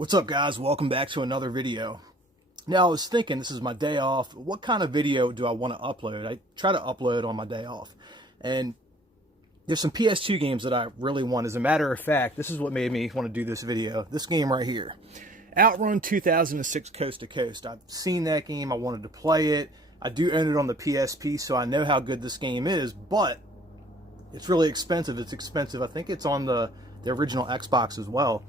What's up, guys? Welcome back to another video. Now, I was thinking, this is my day off. What kind of video do I want to upload? I try to upload on my day off. And there's some PS2 games that I really want. As a matter of fact, this is what made me want to do this video. This game right here. Outrun 2006 Coast to Coast. I've seen that game. I wanted to play it. I do own it on the PSP, so I know how good this game is, but it's really expensive. It's expensive. I think it's on the original Xbox as well.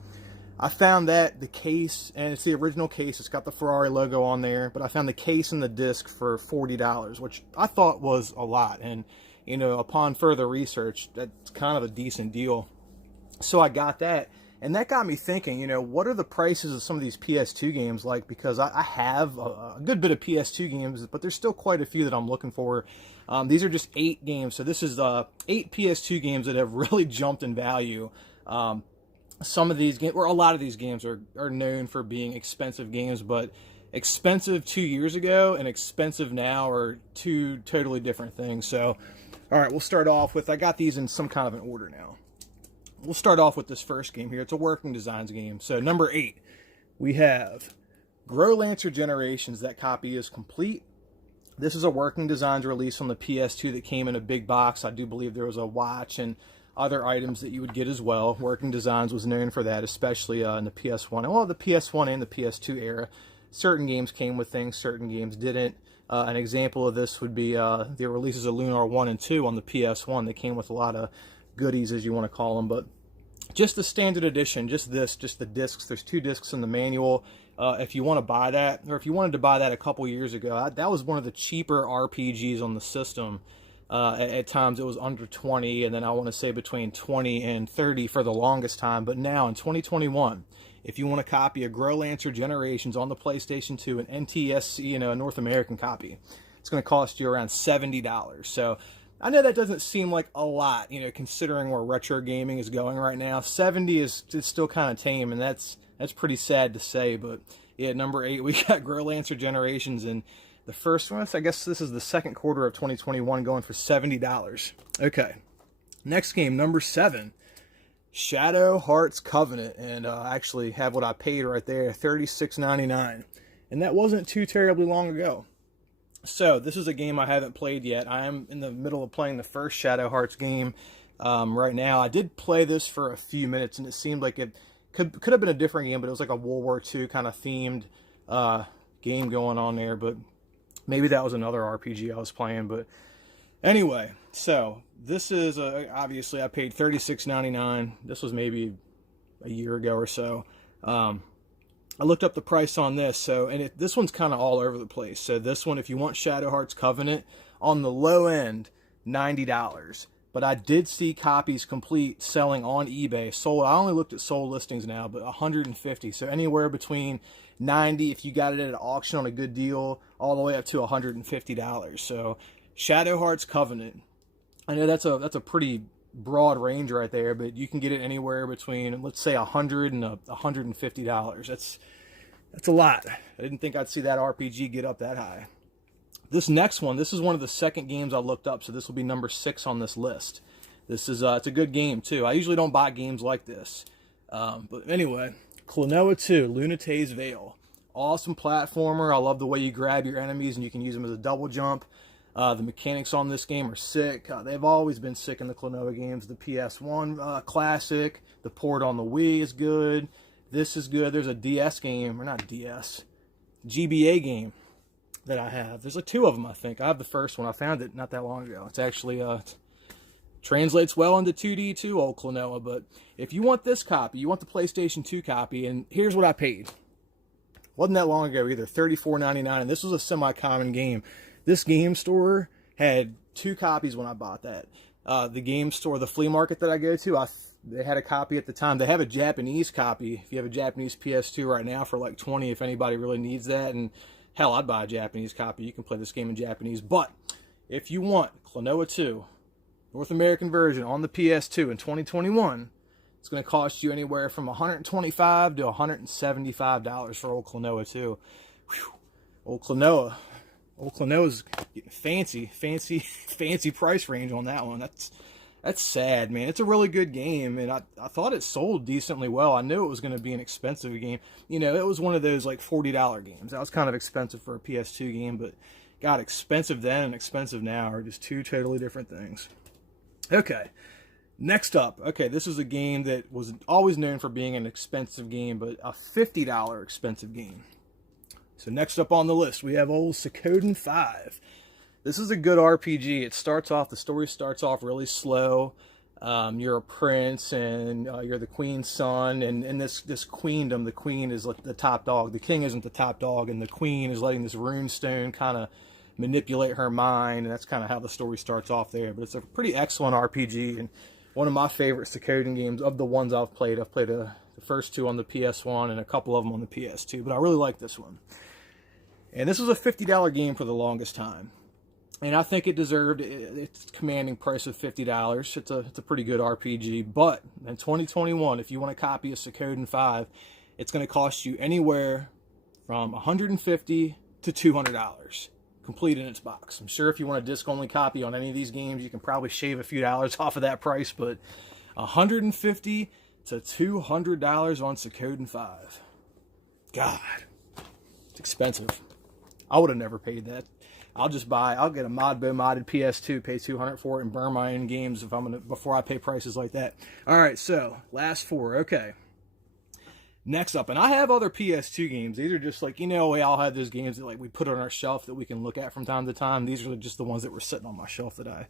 I found that the case, and it's the original case, it's got the Ferrari logo on there, but I found the case and the disc for $40, which I thought was a lot. And, you know, upon further research, that's kind of a decent deal. So I got that, and that got me thinking, you know, what are the prices of some of these PS2 games like? Because I have a good bit of PS2 games, but there's still quite a few that I'm looking for. These are just 8 games, so this is 8 PS2 games that have really jumped in value. Some of these games, or a lot of these games, are known for being expensive games, but expensive 2 years ago and expensive now are two totally different things. So, all right, we'll start off with, I got these in some kind of an order now. We'll start off with this first game here. It's a Working Designs game. So, number 8, we have Grow Lancer Generations. That copy is complete. This is a Working Designs release on the PS2 that came in a big box. I do believe there was a watch and other items that you would get as well. Working Designs was known for that, especially in the PS1. Well, the PS1 and the PS2 era. Certain games came with things, certain games didn't. An example of this would be the releases of Lunar 1 and 2 on the PS1. They came with a lot of goodies, as you want to call them, but just the standard edition, just the discs. There's 2 discs in the manual. If you want to buy that, or if you wanted to buy that a couple years ago, that was one of the cheaper RPGs on the system. At times it was under 20, and then I want to say between 20 and 30 for the longest time. But now in 2021, if you want a copy of Grow Lancer Generations on the PlayStation 2, an NTSC, you know, a North American copy, it's going to cost you around $70. So I know that doesn't seem like a lot, you know, considering where retro gaming is going right now. 70 is still kind of tame, and that's pretty sad to say. But yeah, number 8, we got Grow Lancer Generations, and the first one, I guess this is the second quarter of 2021, going for $70. Okay. Next game, number 7, Shadow Hearts Covenant. And I actually have what I paid right there, $36.99. And that wasn't too terribly long ago. So, this is a game I haven't played yet. I am in the middle of playing the first Shadow Hearts game right now. I did play this for a few minutes, and it seemed like it could have been a different game, but it was like a World War II kind of themed game going on there. But maybe that was another RPG I was playing, but anyway, so this is, obviously I paid $36.99. This was maybe a year ago or so. I looked up the price on this, so, and this one's kind of all over the place. So this one, if you want Shadow Hearts Covenant, on the low end, $90. But I did see copies complete selling on eBay. Sold, I only looked at sold listings now, but $150. So anywhere between $90 if you got it at an auction on a good deal, all the way up to $150. So Shadow Hearts Covenant, I know that's a pretty broad range right there, but you can get it anywhere between, let's say, $100 and $150. That's a lot. I didn't think I'd see that RPG get up that high. This next one, this is one of the second games I looked up, so this will be number 6 on this list. This is it's a good game too. I usually don't buy games like this, but anyway, Klonoa 2, Lunate's Veil. Awesome platformer. I love the way you grab your enemies and you can use them as a double jump. The mechanics on this game are sick. They've always been sick in the Klonoa games. The PS1 classic. The port on the Wii is good. This is good. There's a DS game, or not DS, GBA game that I have. There's like 2 of them, I think. I have the first one. I found it not that long ago. It's actually translates well into 2D too, old Klonoa. But if you want this copy, you want the PlayStation 2 copy, and here's what I paid. Wasn't that long ago either, $34.99, and this was a semi-common game. This game store had 2 copies when I bought that. The game store, the flea market that I go to, they had a copy at the time. They have a Japanese copy. If you have a Japanese PS2 right now for like $20, if anybody really needs that, and hell, I'd buy a Japanese copy. You can play this game in Japanese. But if you want Klonoa 2, North American version on the PS2 in 2021, it's going to cost you anywhere from $125 to $175 for old Klonoa 2. Whew. Old Klonoa's getting fancy price range on that one. That's sad, man. It's a really good game, and I thought it sold decently well. I knew it was going to be an expensive game. You know, it was one of those like $40 games. That was kind of expensive for a PS2 game, but God, expensive then and expensive now are just two totally different things. Okay, next up. Okay, this is a game that was always known for being an expensive game, but a $50 expensive game. So next up on the list, we have old Suikoden 5. This is a good RPG. It starts off, the story starts off really slow. You're a prince, and you're the queen's son, and in this queendom, the queen is like the top dog. The king isn't the top dog, and the queen is letting this runestone kind of manipulate her mind, and that's kind of how the story starts off there. But it's a pretty excellent RPG, and one of my favorite Suikoden games of the ones I've played. I've played the first two on the PS1 and a couple of them on the PS2, but I really like this one. And this was a $50 game for the longest time. And I think it deserved its commanding price of $50. It's a pretty good RPG. But in 2021, if you want to copy a Suikoden 5, it's going to cost you anywhere from $150 to $200, complete in its box. I'm sure if you want a disc-only copy on any of these games, you can probably shave a few dollars off of that price. But $150 to $200 on Suikoden 5. God, it's expensive. I would have never paid that. I'll get a modded PS2, pay $200 for it, and burn my own games before I pay prices like that. All right, so last four. Okay. Next up, and I have other PS2 games. These are just like, we all have those games that like we put on our shelf that we can look at from time to time. These are just the ones that were sitting on my shelf that I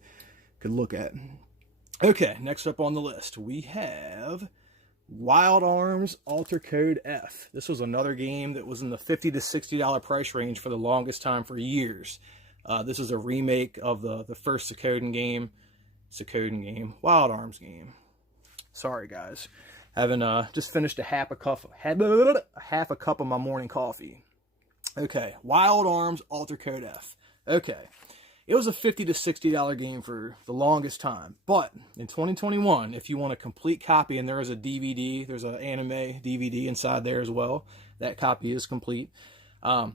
could look at. Okay, next up on the list, we have Wild Arms Alter Code F. This was another game that was in the $50 to $60 price range for the longest time, for years. This is a remake of the first Suikoden game, Wild Arms game. Sorry guys, having just finished a half a cup of my morning coffee. Okay, Wild Arms Alter Code F. Okay. It was a $50 to $60 game for the longest time. But in 2021, if you want a complete copy, and there is a DVD, there's an anime DVD inside there as well. That copy is complete. I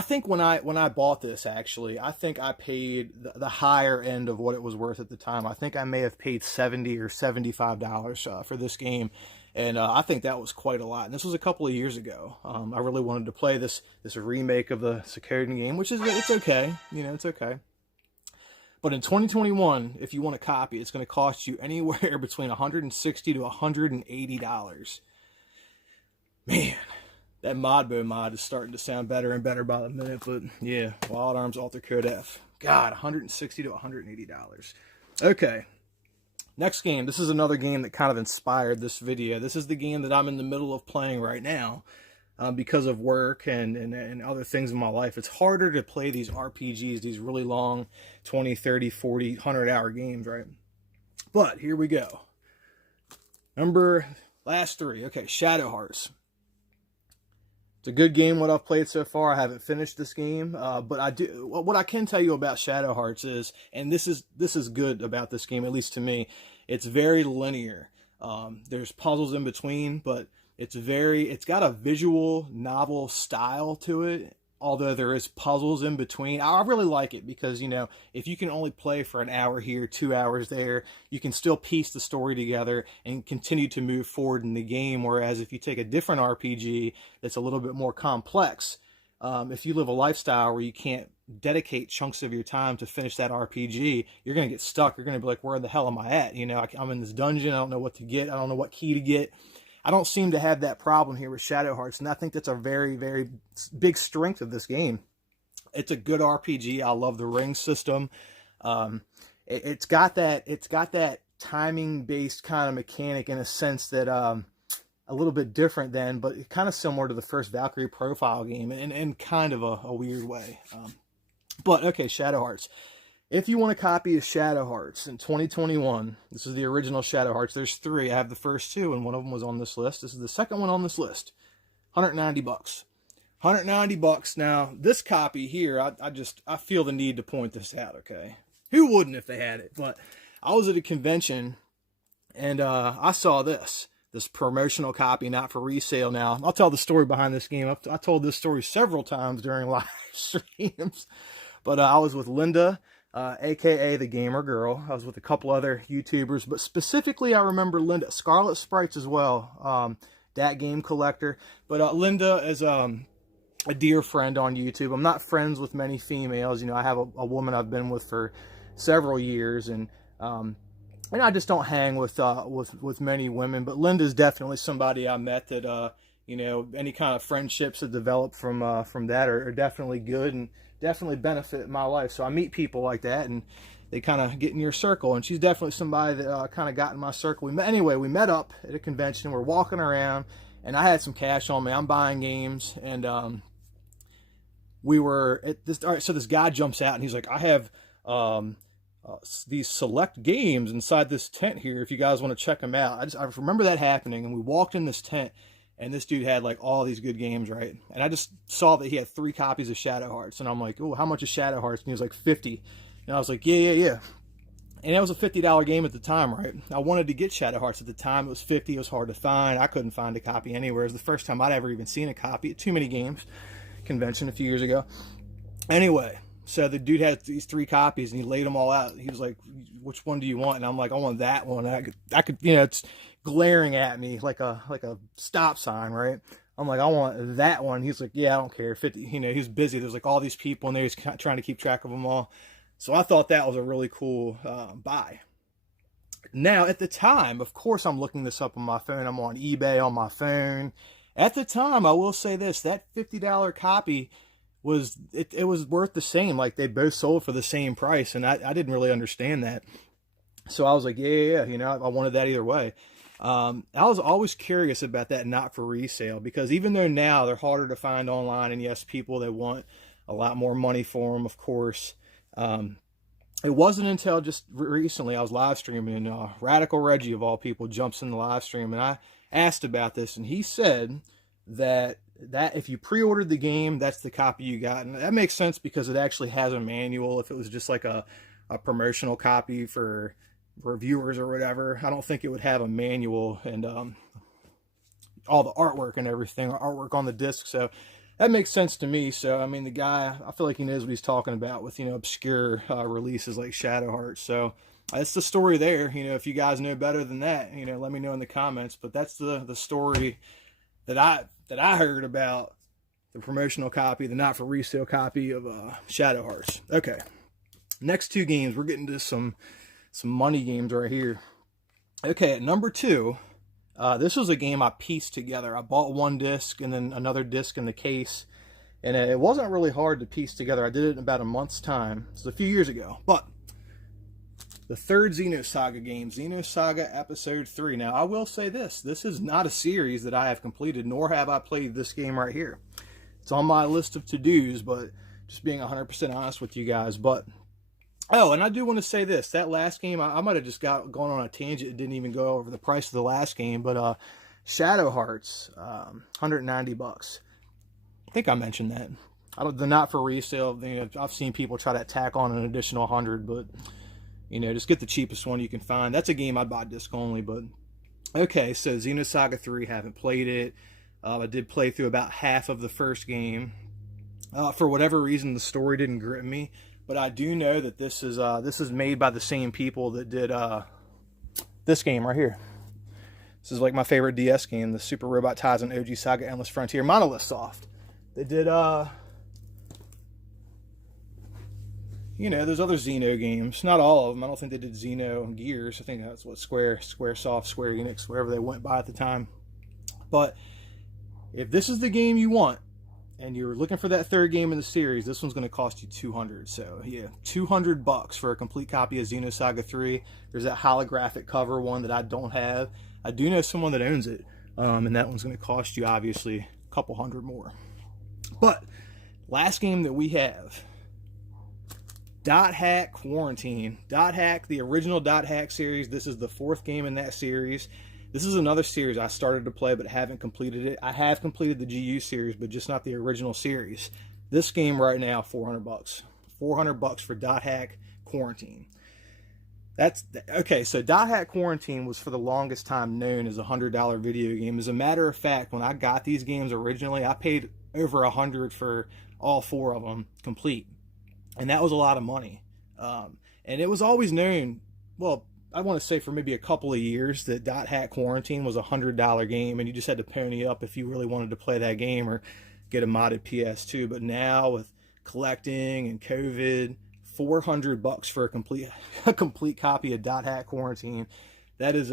think when I bought this, actually, I think I paid the higher end of what it was worth at the time. I think I may have paid $70 or $75 for this game. And I think that was quite a lot. And this was a couple of years ago. I really wanted to play this remake of the Suikoden game, which is, it's okay. It's okay. But in 2021, if you want a copy, it's going to cost you anywhere between $160 to $180. Man, that mod is starting to sound better and better by the minute. But yeah, Wild Arms Alter Code F. God, $160 to $180. Okay. Next game, this is another game that kind of inspired this video. This is the game that I'm in the middle of playing right now because of work and other things in my life. It's harder to play these RPGs, these really long 20, 30, 40, 100-hour games, right? But here we go. Last three. Okay, Shadow Hearts. It's a good game, what I've played so far. I haven't finished this game, but what I can tell you about Shadow Hearts is, and this is good about this game, at least to me, it's very linear. There's puzzles in between, but it's got a visual novel style to it, although there is puzzles in between. I really like it because, if you can only play for an hour here, 2 hours there, you can still piece the story together and continue to move forward in the game. Whereas if you take a different RPG that's a little bit more complex, if you live a lifestyle where you can't dedicate chunks of your time to finish that RPG, you're going to get stuck. You're going to be like, where the hell am I at? I'm in this dungeon. I don't know what to get. I don't know what key to get. I don't seem to have that problem here with Shadow Hearts, and I think that's a very, very big strength of this game. It's a good RPG. I love the ring system. It's got that timing-based kind of mechanic in a sense that a little bit different than, but kind of similar to the first Valkyrie Profile game in kind of a weird way. But okay, Shadow Hearts. If you want a copy of Shadow Hearts in 2021, this is the original Shadow Hearts. There's three. I have the first two, and one of them was on this list. This is the second one on this list. $190. $190. Now, this copy here, I feel the need to point this out, okay? Who wouldn't if they had it? But I was at a convention, and I saw this promotional copy, not for resale. Now, I'll tell the story behind this game. I told this story several times during live streams. But I was with Linda. aka the Gamer Girl. I was with a couple other YouTubers, but specifically I remember Linda, Scarlet Sprites as well, that game collector. But Linda is a dear friend on YouTube. I'm not friends with many females. You know, I have a woman I've been with for several years, and I just don't hang with many women. But Linda's definitely somebody I met that you know, any kind of friendships that develop from that are definitely good and definitely benefit my life. So I meet people like that, and they kind of get in your circle. And she's definitely somebody that kind of got in my circle. We met up at a convention. We're walking around, and I had some cash on me. I'm buying games, and we were at this. All right, so this guy jumps out, and he's like, "I have these select games inside this tent here. If you guys want to check them out." I remember that happening, and we walked in this tent. And this dude had like all these good games, right? And I just saw that he had 3 copies of Shadow Hearts. And I'm like, oh, how much is Shadow Hearts? And he was like, 50. And I was like, yeah. And it was a $50 game at the time, right? I wanted to get Shadow Hearts at the time. It was 50. It was hard to find. I couldn't find a copy anywhere. It was the first time I'd ever even seen a copy at Too Many Games convention a few years ago. Anyway, so the dude had these 3 copies, and he laid them all out. He was like, which one do you want? And I'm like, I want that one. And I could, you know, it's glaring at me like a stop sign, right? I'm like, I want that one. He's like, yeah, I don't care. 50, you know, he's busy. There's like all these people in there. He's trying to keep track of them all. So I thought that was a really cool buy. Now, at the time, of course, I'm looking this up on my phone. I'm on eBay on my phone. At the time, I will say this, that $50 copy was, it was worth the same. Like, they both sold for the same price, and I didn't really understand that. So I was like, yeah, you know, I wanted that either way. I was always curious about that not for resale, because even though now they're harder to find online, and yes, people, they want a lot more money for them, of course. It wasn't until just recently I was live streaming, and Radical Reggie, of all people, jumps in the live stream, and I asked about this, and he said that if you pre-ordered the game, that's the copy you got. And that makes sense, because it actually has a manual. If it was just like a promotional copy for reviewers or whatever, I don't think it would have a manual and all the artwork and everything, artwork on the disc. So that makes sense to me. So I mean, the guy, I feel like he knows what he's talking about with, you know, obscure releases like Shadow Hearts. So that's the story there. You know, if you guys know better than that, you know, let me know in the comments. But that's the story that I heard about the promotional copy, the not for resale copy of Shadow Hearts. Okay, next 2 games, we're getting to some money games right here. Okay, at number 2, this was a game I pieced together. I bought 1 disc and then another disc in the case, and it wasn't really hard to piece together. I did it in about a month's time. This was a few years ago. But the 3rd Xenosaga game, Xenosaga Episode 3. Now, I will say this is not a series that I have completed, nor have I played this game right here. It's on my list of to-dos, but just being 100% honest with you guys. But oh, and I do want to say this. That last game, I might have just gone on a tangent and didn't even go over the price of the last game. But Shadow Hearts, $190. I think I mentioned that. They're not for resale. You know, I've seen people try to tack on an additional 100, but you know, just get the cheapest one you can find. That's a game I'd buy disc only. But okay, so Xenosaga 3, haven't played it. I did play through about half of the first game. For whatever reason, the story didn't grip me. But I do know that this is made by the same people that did this game right here. This is like my favorite DS game, the Super Robot Taisen OG Saga Endless Frontier. Monolith Soft. They did you know, there's other Xeno games. Not all of them. I don't think they did Xeno Gears. I think that's what Squaresoft, Square Enix, wherever they went by at the time. But if this is the game you want, and you're looking for that 3rd game in the series, this one's going to cost you $200. So yeah, $200 for a complete copy of Xenosaga 3. There's that holographic cover one that I don't have. I do know someone that owns it, and that one's going to cost you obviously a couple hundred more. But last game that we have, Dot Hack Quarantine. Dot Hack, the original Dot Hack series. This is the 4th game in that series. This is another series I started to play but haven't completed it. I have completed the GU series, but just not the original series. This game right now, $400. $400 for Dot Hack Quarantine. That's okay. So Dot Hack Quarantine was for the longest time known as a $100 video game. As a matter of fact, when I got these games originally, I paid over $100 for all 4 of them complete, and that was a lot of money. And it was always known, well, I want to say for maybe a couple of years, that Dot Hack Quarantine was a $100 game, and you just had to pony up if you really wanted to play that game or get a modded PS2. But now with collecting and COVID, $400 for a complete copy of Dot Hack Quarantine, that is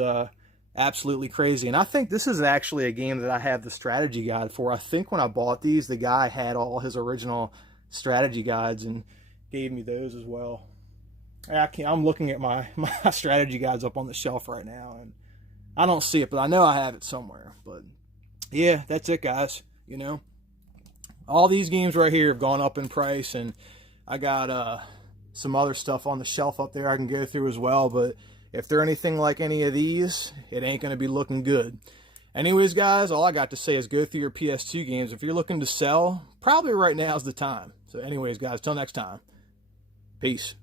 absolutely crazy. And I think this is actually a game that I have the strategy guide for. I think when I bought these, the guy had all his original strategy guides and gave me those as well. I'm looking at my strategy guides up on the shelf right now, and I don't see it, but I know I have it somewhere. But yeah, that's it, guys. You know, all these games right here have gone up in price, and I got some other stuff on the shelf up there I can go through as well. But if they're anything like any of these, it ain't going to be looking good. Anyways, guys, all I got to say is go through your PS2 games. If you're looking to sell, probably right now is the time. So anyways, guys, till next time. Peace.